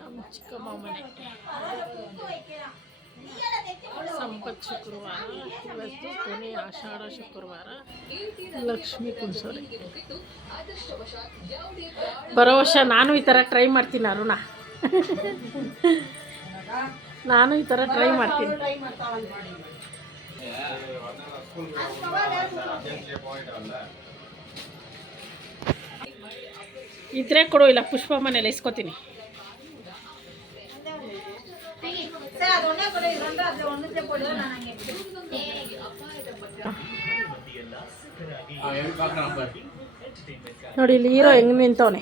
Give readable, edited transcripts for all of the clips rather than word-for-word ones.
ನಮ್ಮ ಚಿಕ್ಕಮ್ಮ ಮನೆ ಸಂಪತ್ ಶುಕ್ರವಾರ, ಇವತ್ತು ಕೊನೆ ಆಷಾಢ ಶುಕ್ರವಾರ. ಲಕ್ಷ್ಮೀ ಕುಂಸೋರೆ. ಬರೋ ವರ್ಷ ನಾನು ಈ ಥರ ಟ್ರೈ ಮಾಡ್ತೀನಿ ಅರುಣ. ನಾನು ಈ ಥರ ಟ್ರೈ ಮಾಡ್ತೀನಿ. ಇದ್ರೆ ಕೊಡು, ಇಲ್ಲ ಪುಷ್ಪ ಮನೇಲಿ ಇಸ್ಕೊತೀನಿ. ನೋಡಿ ಇಲ್ಲಿ ಹೀರೋ ಹೆಂಗ್ ನಿಂತವನೆ.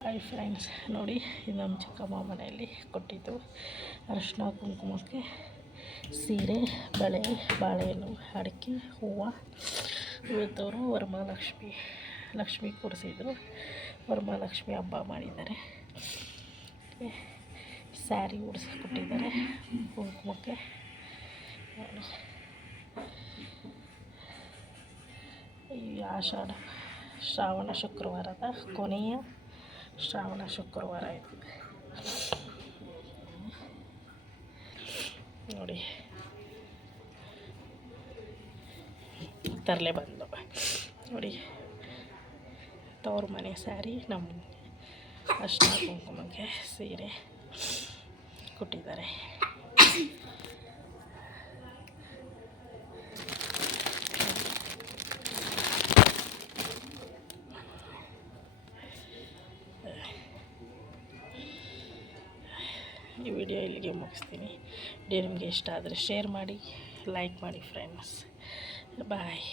ಹಾಯ್ ಫ್ರೆಂಡ್ಸ್, ನೋಡಿ ಇದು ನಮ್ಮ ಚಿಕ್ಕಮ್ಮ ಮನೆಯಲ್ಲಿ ಕೊಟ್ಟಿದ್ದು ಅರಿಶಿನ ಕುಂಕುಮಕ್ಕೆ ಸೀರೆ, ಬಳೆ, ಬಾಳೆಹಣ್ಣು, ಅಡಿಕೆ, ಹೂವು. ಇವತ್ತವರು ಲಕ್ಷ್ಮಿ ಕೂರಿಸಿದ್ರು. ವರಮಹಾಲಕ್ಷ್ಮಿ ಹಬ್ಬ ಮಾಡಿದ್ದಾರೆ. ಸ್ಯಾರಿ ಉಡಿಸಿ ಕೊಟ್ಟಿದ್ದಾರೆ ಕುಂಕುಮಕ್ಕೆ. ಈ ಆಷಾಢ ಶ್ರಾವಣ ಶುಕ್ರವಾರದ ಕೊನೆಯ ಶ್ರಾವಣ ಶುಕ್ರವಾರ ಇದು. ನೋಡಿ ತರಲೆ ಬಂದು ನೋಡಿ ತವ್ರ ಮನೆ ಸ್ಯಾರಿ, ನಮ್ಮ ಅರಿಶಿನ ಕುಂಕುಮಕ್ಕೆ ಸೀರೆ ಕೊಟ್ಟಿದ್ದಾರೆ. ಈ ವಿಡಿಯೋ ಇಲ್ಲಿಗೆ ಮುಗಿಸ್ತೀನಿ. ವಿಡಿಯೋ ನಿಮಗೆ ಇಷ್ಟ ಆದರೆ ಶೇರ್ ಮಾಡಿ, ಲೈಕ್ ಮಾಡಿ ಫ್ರೆಂಡ್ಸ್. ಬಾಯ್.